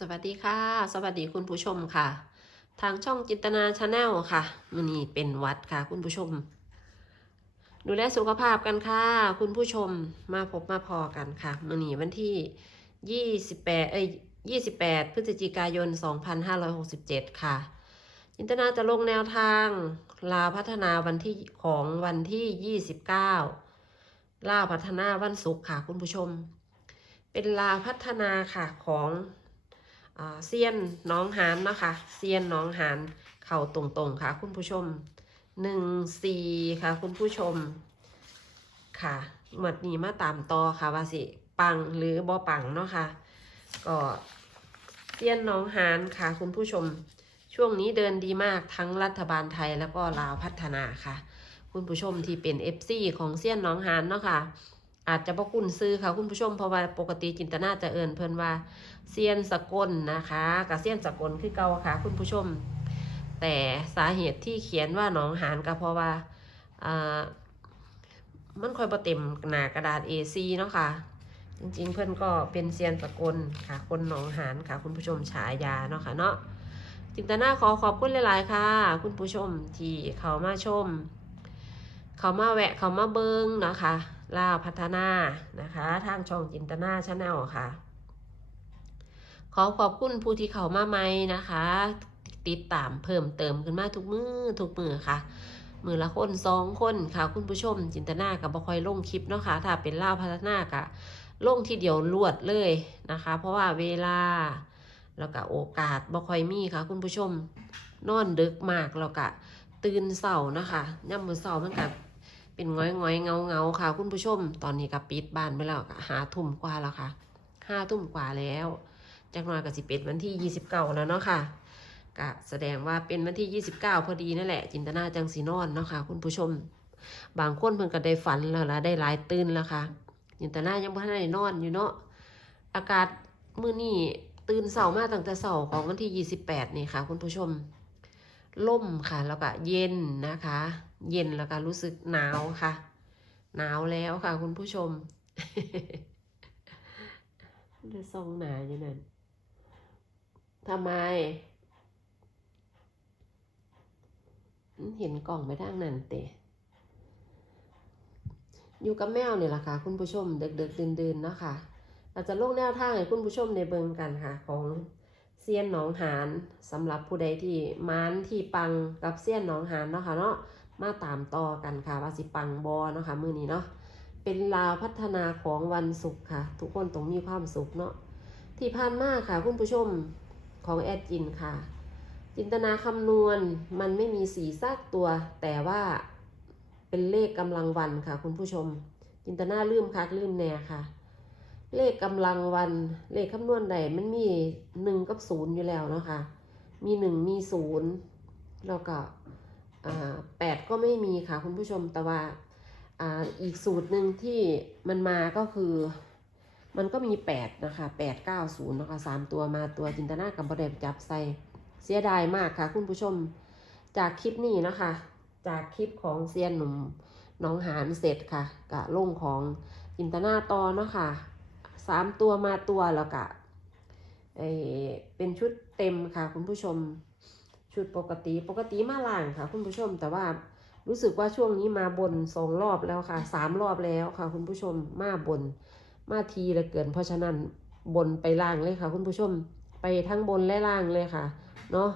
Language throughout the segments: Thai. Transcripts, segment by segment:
สวัสดีค่ะ สวัสดีคุณผู้ชมค่ะ ทางช่องจินตนาชาแนลค่ะมือนี้เป็นวัดค่ะ คุณผู้ชม ดูแลสุขภาพกันค่ะ คุณผู้ชมมาพบมาพอกันค่ะมือนี้วันที่28เอ้ย28พฤศจิกายน2567ค่ะ จินตนาจะลงแนวทางลาวพัฒนาวันที่ของวันที่29ลาวพัฒนาวันศุกร์ค่ะ คุณผู้ชม เป็นลาวพัฒนาค่ะของ เซียนน้องหานนะคะเซียนน้องหานเข่าตรงๆค่ะ คุณผู้ชมหนึ่งสี่ค่ะ คุณผู้ชม ค่ะหมดนี้มาตามต่อค่ะว่าสิปังหรือบ่ปังเนาะค่ะ ก็เซียนน้องหานค่ะ คุณผู้ชม ช่วงนี้เดินดีมากทั้งรัฐบาลไทยแล้วก็ลาวพัฒนาค่ะ คุณผู้ชมที่เป็น FC ของเซียนน้องหานเนาะค่ะ อาจจะบ่คุ้นซื้อค่ะคุณผู้ชมเพราะว่าปกติจินตนาจะเอินเพิ่นว่าเซียนสกลนะคะกับเซียนสกลคือเก่าค่ะ คุณผู้ชม แต่สาเหตุที่เขียนว่าหนองหานก็เพราะว่าอ่ามันค่อยบ่เต็มหนากระดาษ A4 เนาะค่ะ จริงๆเพื่อนก็เป็นเซียนสกลค่ะ คนหนองหานค่ะ คุณผู้ชมฉายาเนาะค่ะเนาะจินตนาขอขอบคุณหลาย ๆ ค่ะ คุณผู้ชมที่เขามาชม เขามาแวะเขามาเบิงนะคะ ลาวพัฒนานะคะทางช่องจินตนาชาแนลค่ะ ขอขอบคุณผู้ที่เข้ามาใหม่นะคะ ติดตามเพิ่มเติมขึ้นมาทุกมือทุกมือค่ะมือละคนสองคนค่ะ คุณผู้ชม จินตนากับบ่ค่อยลงคลิปเนาะค่ะถ้าเป็นลาวพัฒนากะลงทีเดียวรวดเลยนะคะ เพราะว่าเวลาแล้วก็โอกาสบ่ค่อยมีค่ะ คุณผู้ชมนอนดึกมากแล้วก็ตื่นเสานะคะย่ำมือเสามันกับ เป็นง้อยง้อยเงาเงาค่ะ คุณผู้ชม ตอนนี้ก็ปิดบ้านไปแล้วหาทุ่มกว่าแล้วค่ะห้าทุ่มกว่าแล้วจากน้อยก็สิเป็นวันที่ยี่สิบเก้าแล้วเนาะค่ะก็แสดงว่าเป็นวันที่ยี่สิบเก้าพอดีนั่นแหละ จินตนาจังสีนอนเนาะค่ะ คุณผู้ชม บางคนเพิ่นก็ได้ฝันแล้วละได้หลายตื่นแล้วค่ะ จินตนายังบ่ทันได้นอนอยู่เนาะอากาศมื้อนี้ตื่นเสาร์มาตั้งแต่เสาร์ของวันที่ยี่สิบแปดนี่ค่ะ คุณผู้ชม ล่มค่ะ แล้วก็เย็นนะคะ เย็นแล้วก็รู้สึกหนาวค่ะ หนาวแล้วค่ะ คุณผู้ชมจะส่องหนาอยู่นั่นทำไม เห็นกล่องไปทางนั้นเตะอยู่กับแมวเนี่ยแหละค่ะ คุณผู้ชมเด็กๆดื่นๆเนาะค่ะเราจะลงแนวทางให้คุณผู้ชมในเบิงกันค่ะ ของ เซียนหนองหานสำหรับผู้ใดที่มานที่ปังกับเซียนหนองหานเนาะค่ะเนาะมาตามต่อกันค่ะว่าสิปังบอเนาะค่ะมือนี้เนาะเป็นลาวพัฒนาของวันศุกร์ค่ะ ทุกคนต้องมีความสุขเนาะที่ผ่านมาค่ะคุณผู้ชมของแอดจินค่ะ จินตนาคำนวณมันไม่มีสีซากตัว แต่ว่าเป็นเลขกำลังวันค่ะ คุณผู้ชม จินตนาลืมคักลืมแน่ค่ะ เลขกำลังวัน เลขคำนวณใดมันมีหนึ่งกับศูนย์อยู่แล้วเนาะค่ะ มีหนึ่งมีศูนย์แล้วก็อ่าแปดก็ไม่มีค่ะคุณผู้ชมแต่ว่าอ่าอีกสูตรหนึ่งที่มันมาก็คือ มันก็มีแปดนะคะแปดเก้าศูนย์นะคะสามตัวมาตัวจินตนากับบไดจับใส่เสียดายมากค่ะ คุณผู้ชมจากคลิปนี้นะคะ จากคลิปของเซียนหนุ่มน้องหานเสร็จค่ะกะลงของจินตนาตอเนาะค่ะ สามตัวมาตัวแล้วกะเออเป็นชุดเต็มค่ะ คุณผู้ชม ชุดปกติปกติมาล่างค่ะ คุณผู้ชม แต่ว่ารู้สึกว่าช่วงนี้มาบนสองรอบแล้วค่ะสามรอบแล้วค่ะ คุณผู้ชมมาบน มาทีละเกิน เพราะฉะนั้นบนไปล่างเลยค่ะ คุณผู้ชมไปทั้งบนและล่างเลยค่ะเนาะ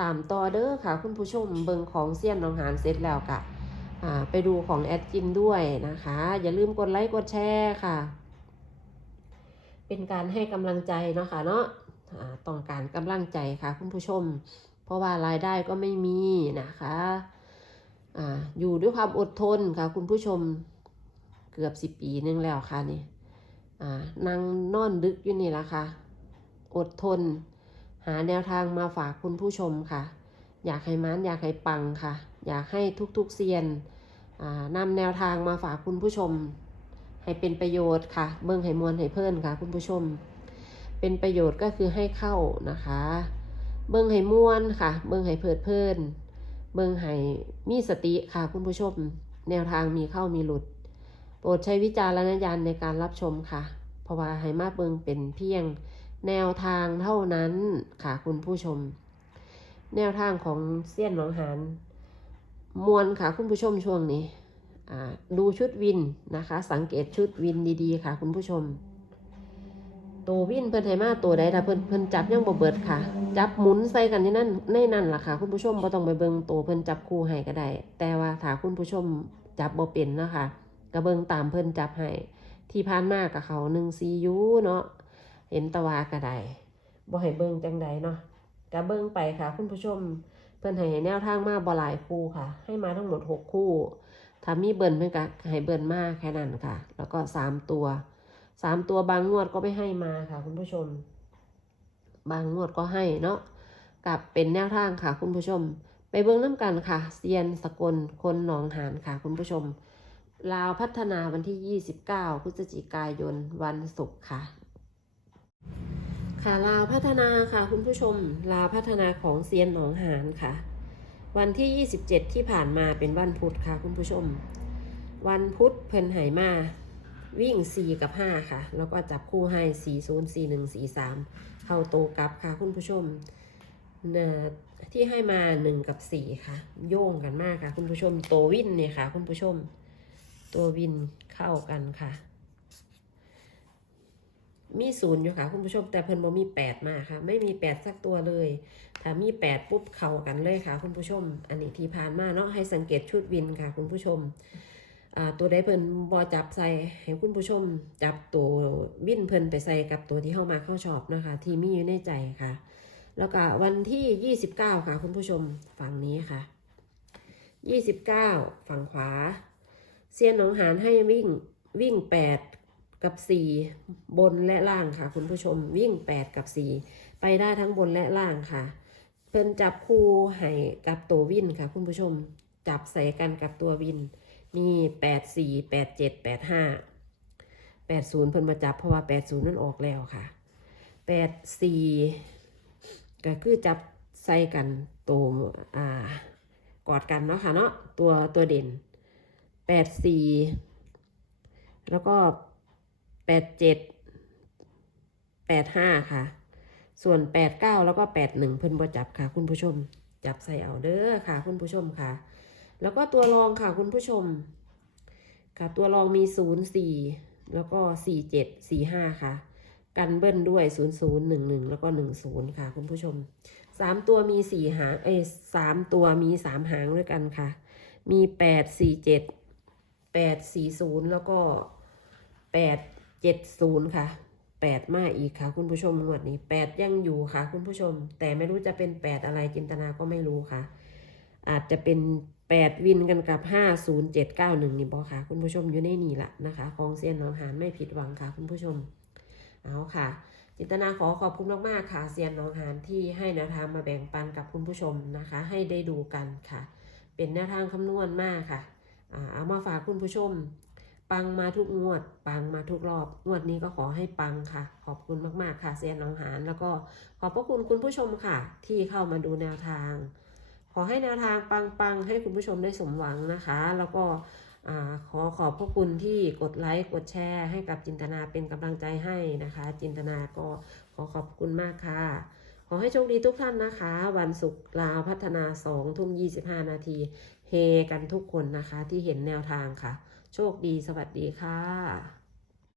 ตามต่อเด้อค่ะ คุณผู้ชมเบิงของเซียนหนองหานเสร็จแล้วกะไปดูของแอดจินด้วยนะคะ อย่าลืมกดไลค์กดแชร์ค่ะ เป็นการให้กำลังใจเนาะค่ะเนาะต้องการกำลังใจค่ะคุณผู้ชม เพราะว่ารายได้ก็ไม่มีนะคะอ่าอยู่ด้วยความอดทนค่ะคุณผู้ชมเกือบสิบปีนึงแล้วค่ะนี่อ่านั่งนอนดึกอยู่นี่ละค่ะ อดทน หาแนวทางมาฝากคุณผู้ชมค่ะ อยากให้มันอยากให้ปังค่ะ อยากให้ทุกๆเซียนนำแนวทางมาฝากคุณผู้ชม ให้เป็นประโยชน์ค่ะ เบิ่งให้มวลให้เพิ่นค่ะ คุณผู้ชม เป็นประโยชน์ก็คือให้เข้านะคะ เบิ่งให้มวนค่ะ เบิ่งให้เพิดเพลิน เบิ่งให้มีสติค่ะ คุณผู้ชม แนวทางมีเข้ามีหลุด โปรดใช้วิจารณญาณในการรับชมค่ะ เพราะว่าให้มาเบิ่งเป็นเพียงแนวทางเท่านั้นค่ะ คุณผู้ชม แนวทางของเสี้ยนหนองหานมวลค่ะ คุณผู้ชมช่วงนี้ ดูชุดวินนะคะ สังเกตชุดวินดีๆค่ะ คุณผู้ชม ตัววินเพิ่นให้มาตัวใดถ้าเพิ่นเพิ่นจับยังบ่เบิดค่ะ จับหมุนใส่กันที่นั่นในนั่นล่ะค่ะ คุณผู้ชมบ่ต้องไปเบิ่งตัวเพิ่นจับคู่ให้ก็ได้ แต่ว่าถ้าคุณผู้ชมจับบ่เป็นเนาะคะก็เบิ่งตามเพิ่นจับให้ที่ผ่านมากกับเขา1 CU เนาะเห็นตะวาก็ได้บ่ให้เบิ่งจังใดเนาะก็เบิ่งไปค่ะ คุณผู้ชม เพิ่นให้แนวทางมาบ่หลายคู่ค่ะ ให้มาทั้งหมด6คู่ ถ้ามีเบิ่นเพิ่อนก็ให้เบิ่นมาแค่นั้นค่ะ แล้วก็3ตัวสามตัวบางงวดก็ไม่ให้มาค่ะ คุณผู้ชม บางงวดก็ให้เนาะกับเป็นแนวทางค่ะ คุณผู้ชม ไปเบิ้งน้ำกันค่ะเซียนสกลคนหนองหานค่ะ คุณผู้ชมลาวพัฒนาวันที่ 29 พฤศจิกายนวันศุกร์ค่ะ ค่ะลาวพัฒนาค่ะ คุณผู้ชมลาวพัฒนาของเซียนหนองหานค่ะ วันที่ 27 ที่ผ่านมาเป็นวันพุธค่ะคุณผู้ชม วันพุธเพิ่นไหมา วิ่ง 4 กับ 5 ค่ะ แล้วก็จับคู่ให้ 4 0 4 1 4 3 เข้าโตกลับค่ะคุณผู้ชมเอ่อที่ให้มา 1 กับ 4 ค่ะ โยงกันมากค่ะ คุณผู้ชมตัววินเนี่ยค่ะ คุณผู้ชม ตัววินเข้ากันค่ะ มีศูนย์อยู่ค่ะ คุณผู้ชม แต่เพิ่นบ่มี 8 มาค่ะ ไม่มี 8 สักตัวเลย ถ้ามี8ปุ๊บเข้ากันเลยค่ะ คุณผู้ชม อันนี้ที่ผ่านมาเนาะให้สังเกตชุดวินค่ะ คุณผู้ชมตัวใดเพิ่นบอจับใส่ให้คุณผู้ชม จับตัววินเพิ่นไปใส่กับตัวที่เข้ามาเข้าชอบนะคะ ที่มีอยู่ในใจค่ะ แล้วก็วันที่ 29 ค่ะ คุณผู้ชมฝั่งนี้ค่ะ 29 ฝั่งขวาเซียนหนองหานให้วิ่งวิ่ง 8 กับ 4 บนและล่างค่ะ คุณผู้ชมวิ่ง 8 กับ 4 ไปได้ทั้งบนและล่างค่ะ พิ่นจับคู่ให้กับตัววินค่ะ คุณผู้ชม จับใส่กันกับตัววินมีแปดสี่แปดเจ็ดแปดห้าแปดศูนย์เพิ่นมาจับเพราะว่าแปดศูนย์นั่นออกแล้วค่ะแปดสี่ก็คือจับใส่กันตัวอ่ากอดกันเนาะค่ะเนาะตัวตัวเด่นแปดสี่แล้วก็แปดเจ็ดแปดห้าค่ะ ส่วนแปดเก้าแล้วก็แปดหนึ่งเพิ่นบ่จับค่ะ คุณผู้ชม จับใส่เอาเด้อค่ะ คุณผู้ชมค่ะ แล้วก็ตัวรองค่ะคุณผู้ชม ค่ะตัวรองมี 0 4 แล้วก็ 4 7 4 5 ค่ะ กันเบิ้ลด้วย 0 0 1 1 แล้วก็ 1 0 ค่ะ คุณผู้ชม 3 ตัวมี 4 หาง เอ้ย3ตัวมี 3 หางด้วยกันค่ะ มี 8 4 7 8 4 0 แล้วก็ 8 7 0 ค่ะ 8 มาอีกค่ะ คุณผู้ชมงวดนี้ 8 ยังอยู่ค่ะ คุณผู้ชม แต่ไม่รู้จะเป็น 8 อะไรจินตนาก็ไม่รู้ค่ะ อาจจะเป็น 8 วินกันกับ 50791 นี่บอค่ะ คุณผู้ชมอยู่ในนี่ละนะคะของเซียนหนองหานไม่ผิดหวังค่ะ คุณผู้ชม เอาค่ะ จินตนาขอขอบคุณมากๆค่ะเซียนหนองหานที่ให้แนวทางมาแบ่งปันกับคุณผู้ชมนะคะ ให้ได้ดูกันค่ะ เป็นแนวทางคำนวณมากค่ะเอามาฝากคุณผู้ชม ปังมาทุกงวด ปังมาทุกรอบ งวดนี้ก็ขอให้ปังค่ะ ขอบคุณมากๆค่ะเซียนหนองหานแล้วก็ขอบพระคุณคุณผู้ชมค่ะ ที่เข้ามาดูแนวทาง ขอให้แนวทางปังๆให้คุณผู้ชมได้สมหวังนะคะ แล้วก็ขอขอบพระคุณที่กดไลค์กดแชร์ให้กับจินตนาเป็นกำลังใจให้นะคะ จินตนาก็ขอขอบคุณมากค่ะ ขอให้โชคดีทุกท่านนะคะ วันศุกร์ลาวพัฒนา2ทุ่ม25 นาทีเฮกันทุกคนนะคะที่เห็นแนวทางค่ะ โชคดีสวัสดีค่ะ